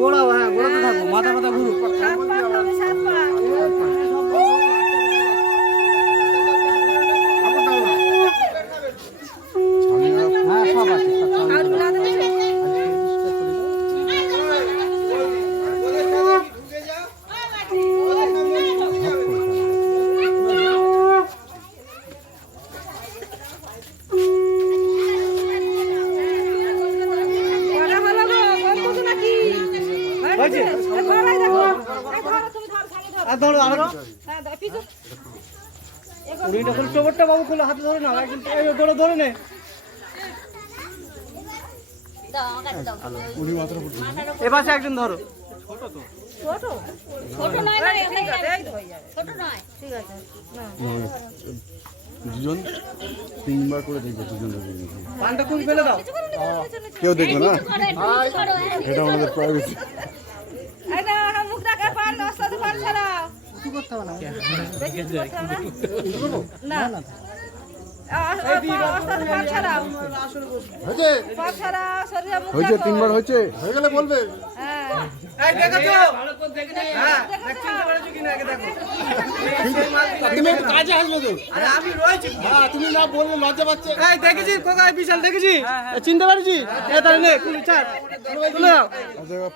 ঘোড়াও, হ্যাঁ ঘোড়াতে থাকো, মাথা মাথা ঘুরু। হ্যাঁ সব আছে। বাবু খোলো, হাতে ধরে না, ধরে নে। এবার একজন ধরো। দুজন তিনবার করে দেখবে, দুজন পানটা খুব ফেলে দাও, কেউ দেখবে না, এটা আমাদের প্রাইভেসি। হয়েছে তিনবার হয়েছে, হয়ে গেলে বলবে। কাজে আসবে তো, তুমি না বললে লজ্জা পাচ্ছে। দেখেছি কোথায় বিশাল দেখেছি, চিনতে পারছি।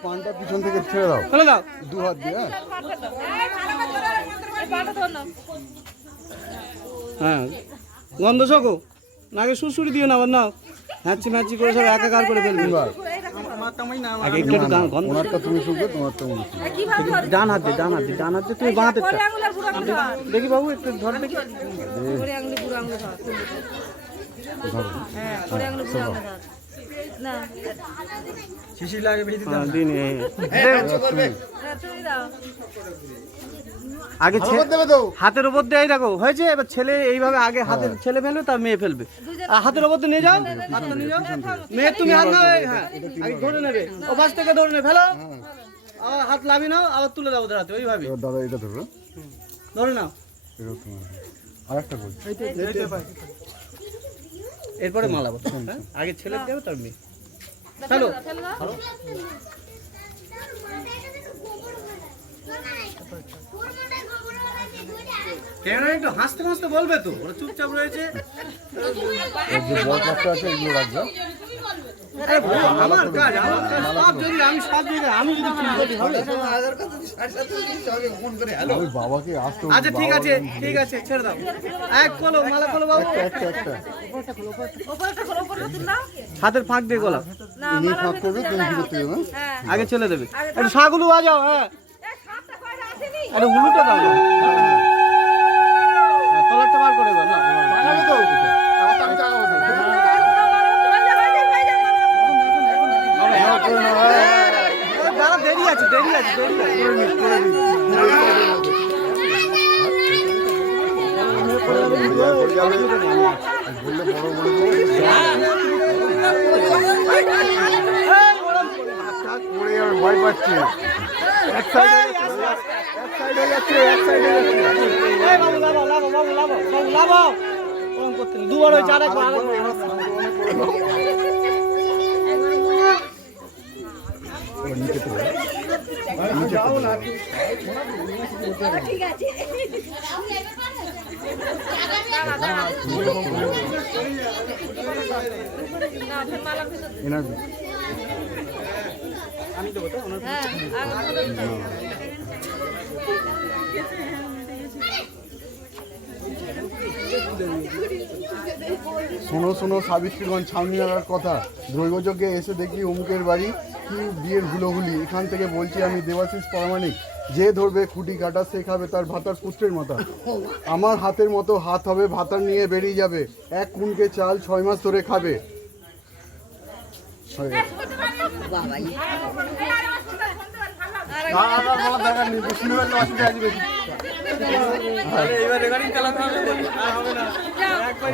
পানটা পিছন থেকে ছেড়ে দাও, ফেলে দাও দু হাত দিয়ে। হ্যাঁ গন্ধ শোকো, নাকে সুরসুরি দিও না, না হ্যাঁচি ম্যাচি করে সব একাকার করে ফেলবি। তুমি শুনবে, তোমারটা ডান হাত দিয়ে, ডান হাত দিয়ে, ডান হাত দিয়ে, তুমি বাঁ হাতে দেখি বাবু একটু ধর দেখি। আগে হাতের উপর দিয়ে দেখো হয়েছে, এবার ছেলে এইভাবে আগে হাতের ছেলে ফেলবে, তার মেয়ে ফেলবে। হাতের উপর দিয়ে নিয়ে যাও, হাতটা নিয়ে যাও, মেয়ে তুমি হাত নাও, হ্যাঁ আগে ধরে নেবে, ও পাশ থেকে ধরে নেবে, ফেলো, হাত লাভি নাও, আবার তুলে দাও ওদের হাতে, ওইভাবে দাদা এটা ধরো, ধরে নাও। আরেকটা বল, এরপরে মালা বল, আগে ছেলে দেবে তার মেয়ে। চলো কেন একটু হাসতে হাসতে বলবে তো, ওরা চুপচাপ রয়েছে। আমার কাজ সব যদি আমি সব যদি আমি যদি বাবাকে আসতে। আচ্ছা ঠিক আছে, ঠিক আছে ছেড়ে দাও। এক খোলো, মালা খোলো বাবু, হাতের ফাঁক দিয়ে গোলা আগে ছেলে দেবে। একটু শাগুলো বাজাও, হ্যাঁ আরে উলুটা দাও, তলারটা বার করে দাও না। দেরি আছে, দেরি আছে, ভয় পাচ্ছি, এক সাইডে যাচ্ছে, এক সাইডে যাচ্ছে। দুবার হয়েছে, আরেকবার আমি দেবো তো। শোনো শোনো সাবিত্রীগঞ্জ ছাউনি নাগার কথা, দৈবযজ্ঞে এসে দেখি অমুকের বাড়ি, কি বিয়ের হুলোহুলি। এখান থেকে বলছি আমি দেবাশিস পরামানিক, যে ধরবে খুঁটি কাটা শেখাবে তার ভাতার পুত্রের মাথা। আমার হাতের মতো হাত হবে, ভাতার নিয়ে বেরিয়ে যাবে, এক কুনকে চাল 6 মাস ধরে খাবে। হয়ে গেছে। এবার রেকর্ডিং চালাতে হবে, আর হবে না।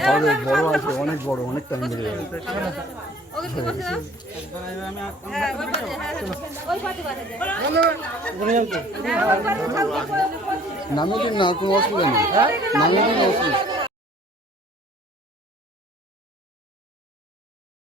হবে, বড় আছে, অনেক বড়, অনেক টাইম লেগে যাবে। নামিয়ে দিন না, কোনো অসুবিধা নেই, নামিয়ে দিন, অসুবিধা